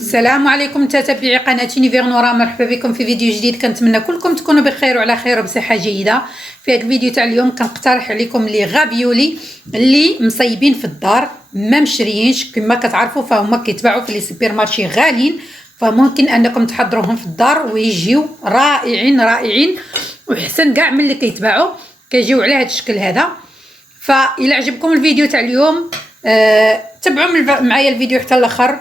السلام عليكم متابعي قناه نيفير نورا، مرحبا بكم في فيديو جديد. كنتمنى كلكم تكونوا بخير وعلى خير وبصحه جيده. في هذا الفيديو تاع اليوم كنقترح عليكم لي غافيولي اللي مصيبين في الدار، ما مشريينش كما كتعرفوا، فهما كيتباعوا في لي سوبر مارشي غاليين، فممكن انكم تحضروهم في الدار ويجيو رائعين وحسن كاع من اللي كيتباعوا، كيجيو على هذا الشكل هذا. فإلا عجبكم الفيديو تاع اليوم تبعوا معايا الفيديو حتى الاخر،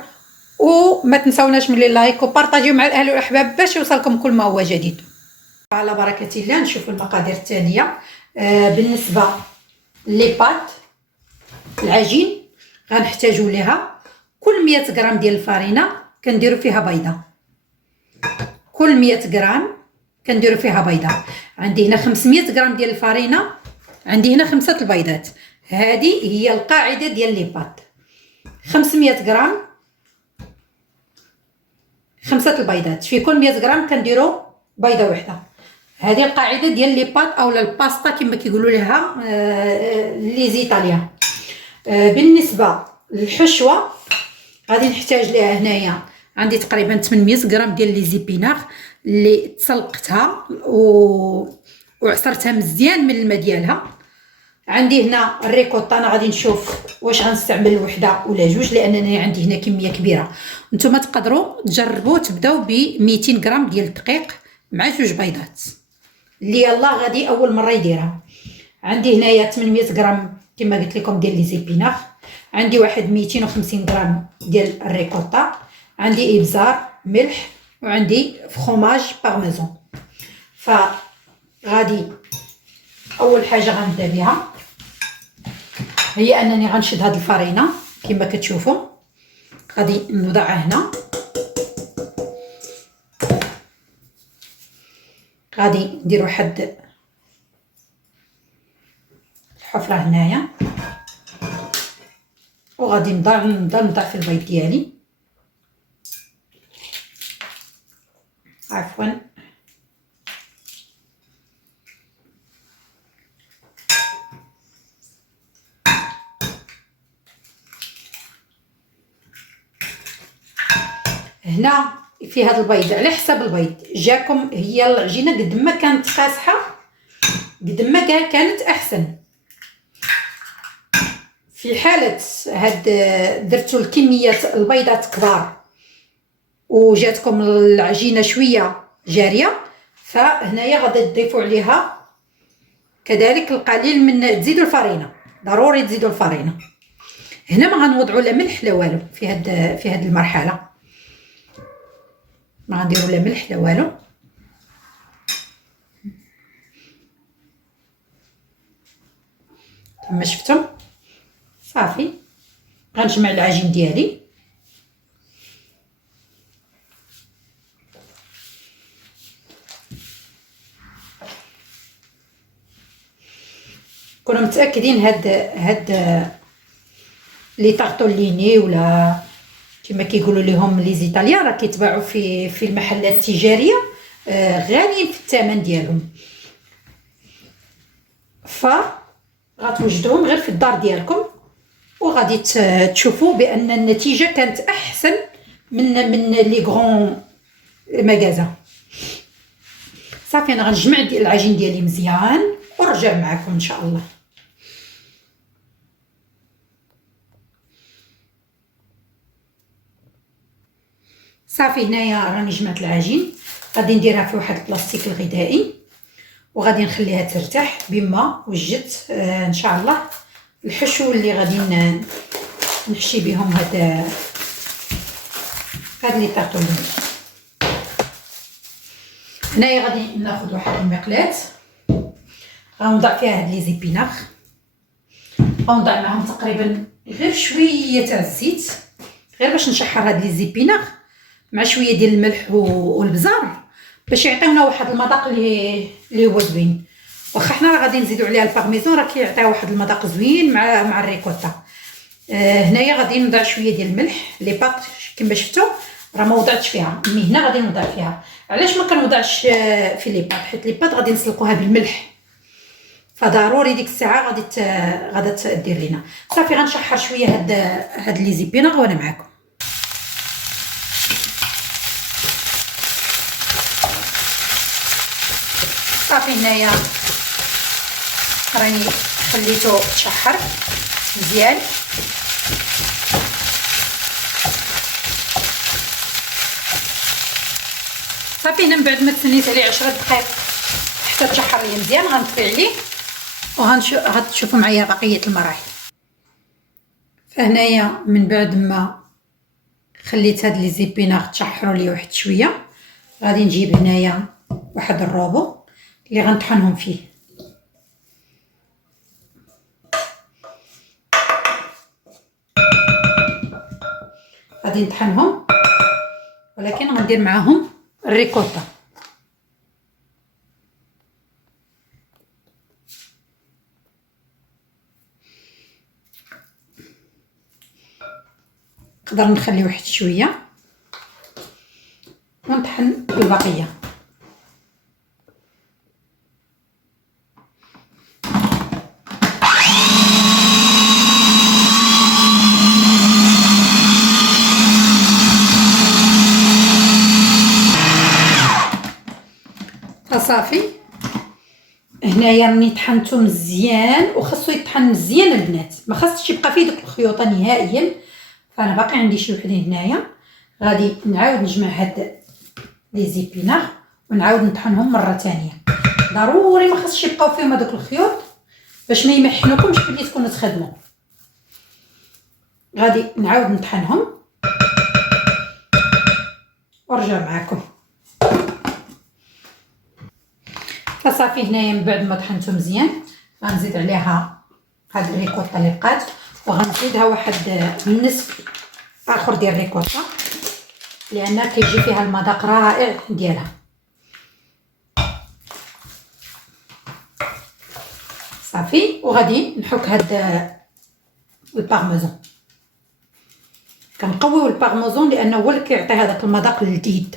وما تنسوناش من اللايك وبارطاجيو مع الاهل والاحباب باش يوصلكم كل ما هو جديد. على بركه الله نشوفوا المقادير التاليه. بالنسبه لي بات العجين غنحتاجوا لها كل 100 غرام ديال الفرينه كنديروا فيها بيضه، كل 100 غرام كنديروا فيها بيضه. عندي هنا 500 غرام ديال الفرينه، عندي هنا 5 البيضات. هذه هي القاعده ديال لي بات، 500 غرام 5 البيضات، في كل 100 غرام كنديروا بيضه واحده. هذه القاعده ديال لي بات اولا الباستا كما كيقولوا لها لي زيطاليان. بالنسبه للحشوه غادي نحتاج ليها هنايا عندي تقريبا 800 غرام ديال لي زيبيناغ اللي تسلقتها وعصرتها مزيان من الماء ديالها. عندي هنا الريكوتا، انا غادي نشوف واش غنستعمل وحده ولا جوج لانني عندي هنا كميه كبيره. نتوما تقدروا تجربوا تبداو ب 200 غرام ديال الدقيق مع جوج بيضات اللي يلا غادي اول مره يديرها. عندي هنايا 800 غرام كما قلت لكم ديال لي زيبيناغ، عندي واحد 250 غرام ديال الريكوتا، عندي ابزار ملح، وعندي فخوماج بارميزون. فغادي اول حاجه غنبدا بها هي انني غنشد هاد الفرينه كما كتشوفوا، غادي نوضعها هنا، غادي ندير واحد الحفره هنايا، وغادي نضع في البيض ديالي. عفوا هنا في هذا البيض على حسب البيض جاكم هي العجينه قد ما كانت قاصحه قد ما كانت احسن. في حاله هاد درتوا الكميه البيضات كبار وجاتكم العجينه شويه جاريه، فهنايا غادي تضيفوا عليها كذلك القليل من تزيدوا الفرينه، ضروري تزيدوا الفرينه. هنا ما غنوضعوا لا ملح لا والو في هاد المرحله، ما غنديروا لا ملح لا والو. كما شفتم صافي غنجمع العجين ديالي. كونوا متاكدين هاد لي طارطوليني ولا كما كيقولوا لهم لي زيطاليان راه كيتباعوا في المحلات التجاريه غاليين في الثمن ديالهم، غتوجدوهم غير في الدار ديالكم وغادي تشوفوا بان النتيجه كانت احسن من لي غران مغازا. صافي انا غنجمع العجين ديالي مزيان ونرجع معكم ان شاء الله. صافي هنايا راني جمعت العجين، غادي نديرها في واحد البلاستيك الغذائي وغادي نخليها ترتاح بما وجدت ان شاء الله الحشو اللي غادي نحشي بهم هاد لي طارطولين. هنايا غادي ناخذ واحد المقلاة غنوضع فيها هاد لي زيبيناغ، غنوضع معهم تقريبا غير شويه تاع الزيت غير باش نشحر هاد لي زيبيناغ مع شويه ديال الملح والبزار باش يعطيونا واحد المذاق اللي هو زوين. واخا حنا راه غادي نزيدوا عليها البارميزون راه كيعطي واحد المذاق زوين مع الريكوتا. هنايا غادي نضع شويه ديال الملح. لي بات كما شفتوا راه ما وضعتش فيها، مي هنا غادي نوضع فيها. علاش ما كنوضعش في لي بات؟ حيت لي بات غادي نسلقوها بالملح، فضروري ديك الساعه غادي تدير لينا. صافي غنشحر شويه هاد لي زيبيناغ وانا معكم. صافي هنايا راني خليته تشحر مزيان. صافي هنا من بعد ما تسنيت عليه 10 دقائق حتى تشحر ليا مزيان غنطفي عليه وغتشوفوا معايا بقيه المراحل. فهنايا من بعد ما خليت هاد لي زيبيناغ تشحروا لي واحد شويه غادي نجيب هنايا واحد الروبو اللي غنطحنهم فيه. غادي نطحنهم ولكن غندير معاهم الريكوتا. نقدر نخلي واحد شويه ونطحن البقيه. صافي هنايا راني طحنته مزيان وخاصو يطحن مزيان البنات، ما خاصش يبقى فيه دوك الخيوطه نهائيا. فانا باقي عندي شي وحدين هنايا غادي نعاود نجمع هاد لي زيبيناغ ونعاود نطحنهم مره ثانيه. ضروري ما خاصش يبقاو فيهم هذوك الخيوط باش ما يمحنوكمش ملي تكونوا تخدموا. غادي نعاود نطحنهم ونرجع معكم. فصافي هنايا من بعد ما طحنته مزيان غنزيد عليها هاد الريكوتا اللي بقات وغنزيدها واحد النصف اخر ديال الريكوتا لان كيجي فيها المذاق رائع ديالها. صافي وغادي نحك هاد البارميزون. كنقويو البارميزون لانه هو اللي كيعطي هذاك المذاق اللذيذ.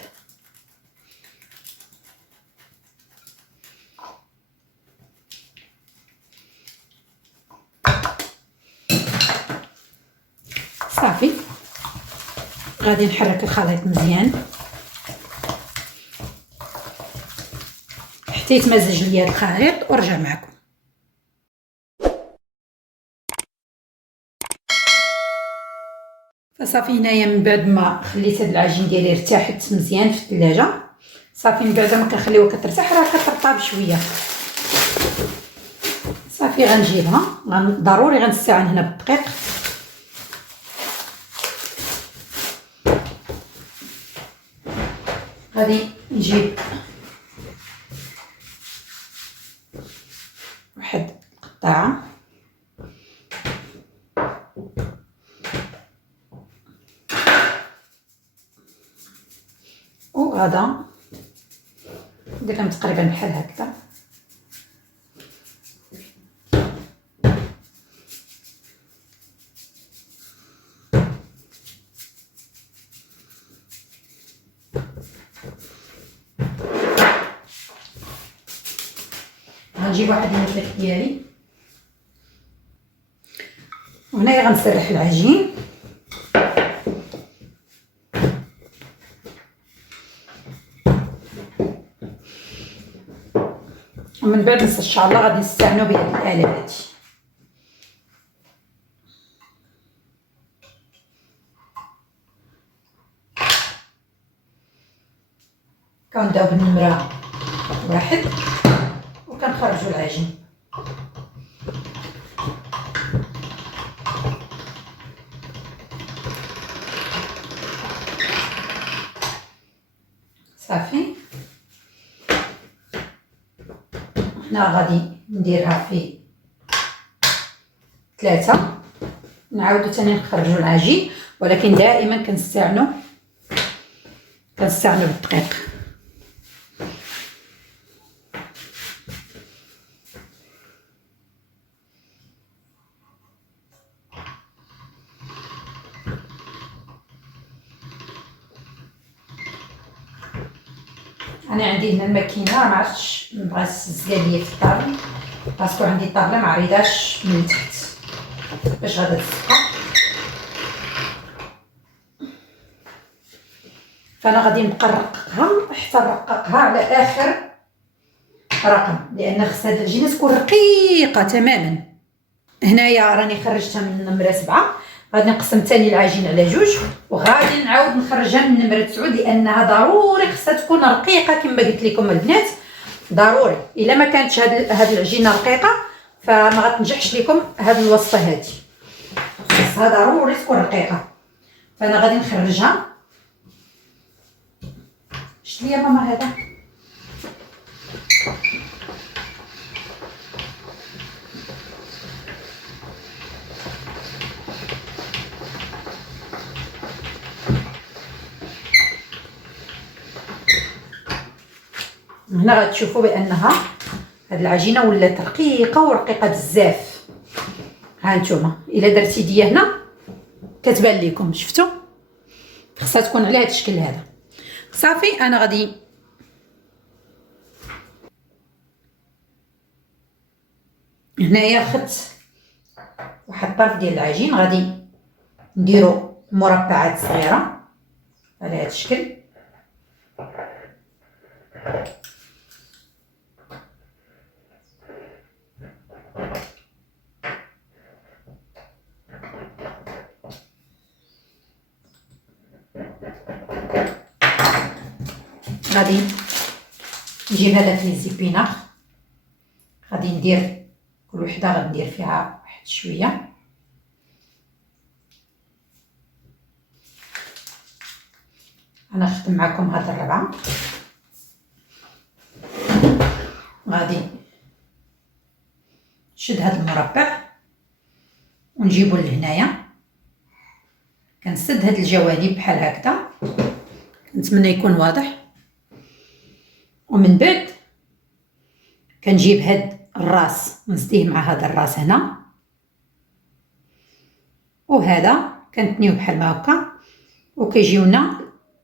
صافي غادي نحرك الخليط مزيان حتى يتمزج ليا الخليط ونرجع معكم. فصافي هنايا من بعد ما خليت هاد العجين ديالي ارتاحت مزيان في الثلاجه. صافي من بعد ما كنخليوها كترتاح راه كترطب شويه. صافي غنجيبها ضروري غنستعان هنا بالدقيق. غادي نجيب واحد القطاعه وغادا ندير لهم تقريبا بحال هكذا. غنجيب واحد المفلق ديالي وهنايا غنسرح العجين ومن بعد ان شاء الله غادي نستعنوا بهاد الاله هادي. كنبداو بالنمره واحد وكنخرجوا العجين. صافي هنا غادي نديرها في 3 نعاودو ثاني نخرجوا العجين ولكن دائما كنستعنوا بالدقيق. انا عندي هنا الماكينه ما عرفتش نبغى الزقه ليا في الطابله باسكو عندي الطابله ما عريضاش من تحت باش غادا تسقى. فانا غادي نبقى نرققها حتى نرققها على اخر رقم، لان خص هاد العجينه تكون رقيقه تماما. هنايا راني خرجتها من نمره 7. غادي نقسم ثاني العجين على جوج وغادي نعاود نخرجها من نمره 9 لانها ضروري خصها تكون رقيقه كما قلت لكم البنات. ضروري الا ما كانتش هاد العجينه رقيقه فما غتنجحش لكم هاد الوصفه هادي. خصها ضروري تكون رقيقه. فانا غادي نخرجها. شتي يا ماما هذا؟ هنا غتشوفوا بانها هاد العجينه ولات رقيقه ورقيقه بزاف. ها نتوما الا درتي ديه هنا كتبان لكم، شفتوا؟ خصها تكون على هاد الشكل هذا. صافي انا غادي هنايا خدت واحد الطرف ديال العجين غادي نديرو مربعات صغيره على هاد الشكل. غادي نجيب هذاك لي زيبيناغ، غادي ندير كل وحده غادي ندير فيها واحد شويه. انا نخدم معكم هاد الربعه. غادي نشد هاد المربع ونجيبو لهنايا، كنسد هاد الجوانب بحال هكذا، نتمنى يكون واضح. ومن بعد كنجيب هاد الراس ونزديه مع هذا الراس هنا، وهذا كنتنيو بحال ما هكا، وكيجيونا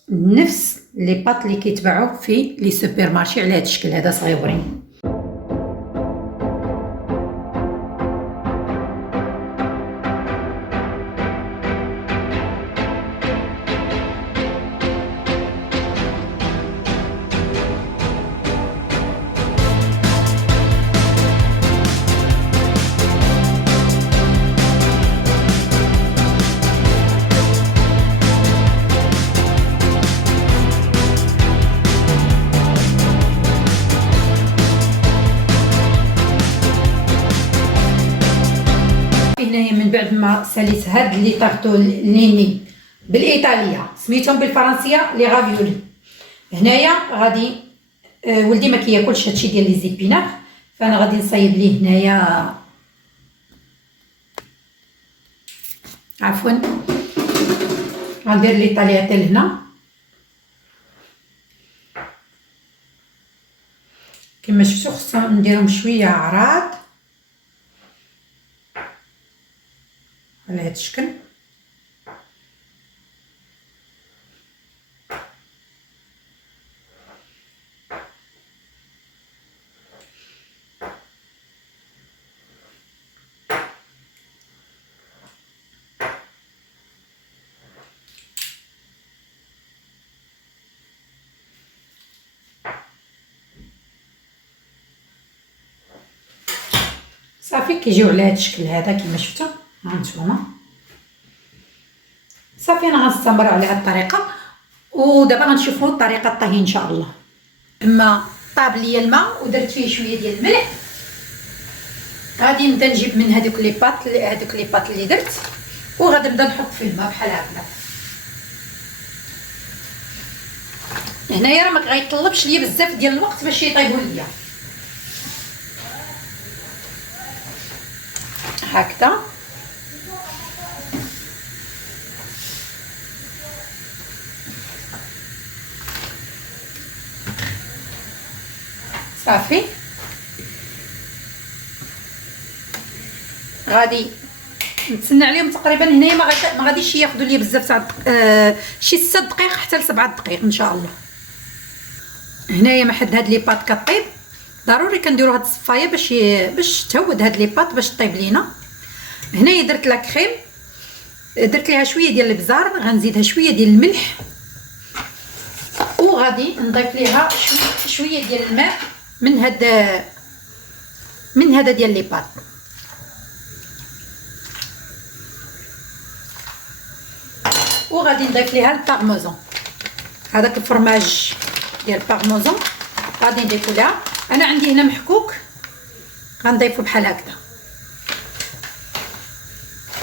نفس لي باط اللي كيتباعوا في لي سوبر مارشي على هذا الشكل هذا صغيورين. هنايا من بعد ما ساليت هاد لي طاغطو ليني بالايطاليه سميتهم بالفرنسيه لي غافيولي. هنايا غادي ولدي ما كياكلش هادشي ديال لي زيبيناغ، فانا غادي نصايب ليه هنايا عفوا غندير لي طالياتيل هنا كما شفتوا. خصهم نديرهم شويه عراض على هذا الشكل. صافي كيجيو على هذا الشكل هذا كما شفتوا. ها نتوما صافي انا غنستمر على هذه الطريقه، ودابا غنشوفوا طريقه الطهي ان شاء الله. اما طاب ليا الماء ودرت فيه شويه ديال الملح، غادي نبدا نجيب من هذوك لي باط اللي درت، وغادي نبدا نحط فيه الماء بحال هكا. هنايا راه ما غيطلبش ليا بزاف ديال الوقت باش يطيبوا ليا هكذا. صافي غادي نتسنى عليهم تقريبا. هنايا ما غاديش ياخذوا لي بزاف تاع شي 6 دقائق حتى ل 7 دقائق ان شاء الله. هنايا ما حد هاد لي باط كطيب ضروري كنديروا هاد الصفايه باش تهود هاد لي باط باش طيب لينا. هنايا درت لا كريم، درت ليها شويه ديال البزار، غنزيدها شويه ديال الملح، وغادي نضيف ليها شويه ديال الماء من هذا ديال لي بات. وغادي نضيف ليها البارميزون، هذاك الفرماج ديال البارميزون غادي نضيفو لها. انا عندي هنا محكوك غنضيفو بحال هكذا،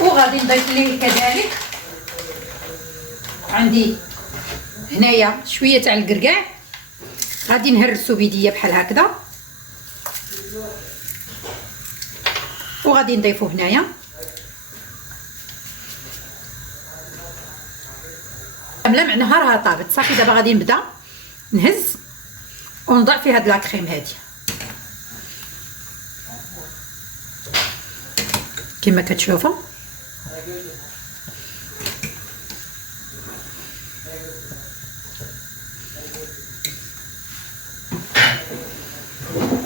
وغادي نضيف ليه كذلك عندي هنايا شويه تاع الكركاع، غادي نهرسو بيديا بحال هكذا، وغادي نضيفو هنايا. مع نهارها طابت صافي. دابا غادي نبدا نهز ونضع في هاد لاكريم هادي كما كتشوفوا.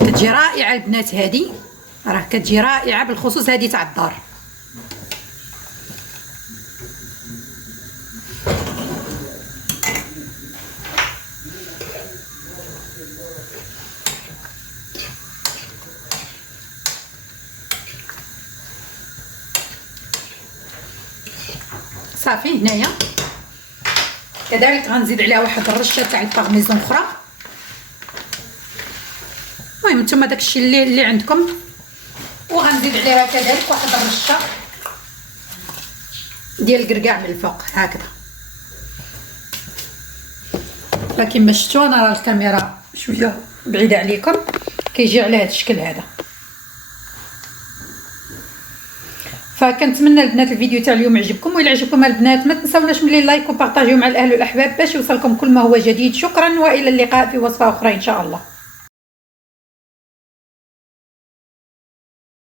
كتجي رائعه البنات هادي، راه كتجي رائعه بالخصوص هادي تاع الدار. صافي. هنايا كذلك غنزيد عليها واحد الرشه تاع البارميزون اخرى. المهم نتوما داكشي اللي عندكم. وغنزيد عليها كذلك واحد الرشه ديال الكركاع من الفوق هكذا. لكن ما شفتوا انا راه الكاميرا شويه بعيده عليكم، كيجي على هذا الشكل هذا. فكنتمنى البنات الفيديو تاع اليوم عجبكم، وإلا عجبكم البنات ما تنساوناش من لايك وبارطاجيو مع الاهل والاحباب باش يوصلكم كل ما هو جديد. شكرا والى اللقاء في وصفه اخرى ان شاء الله.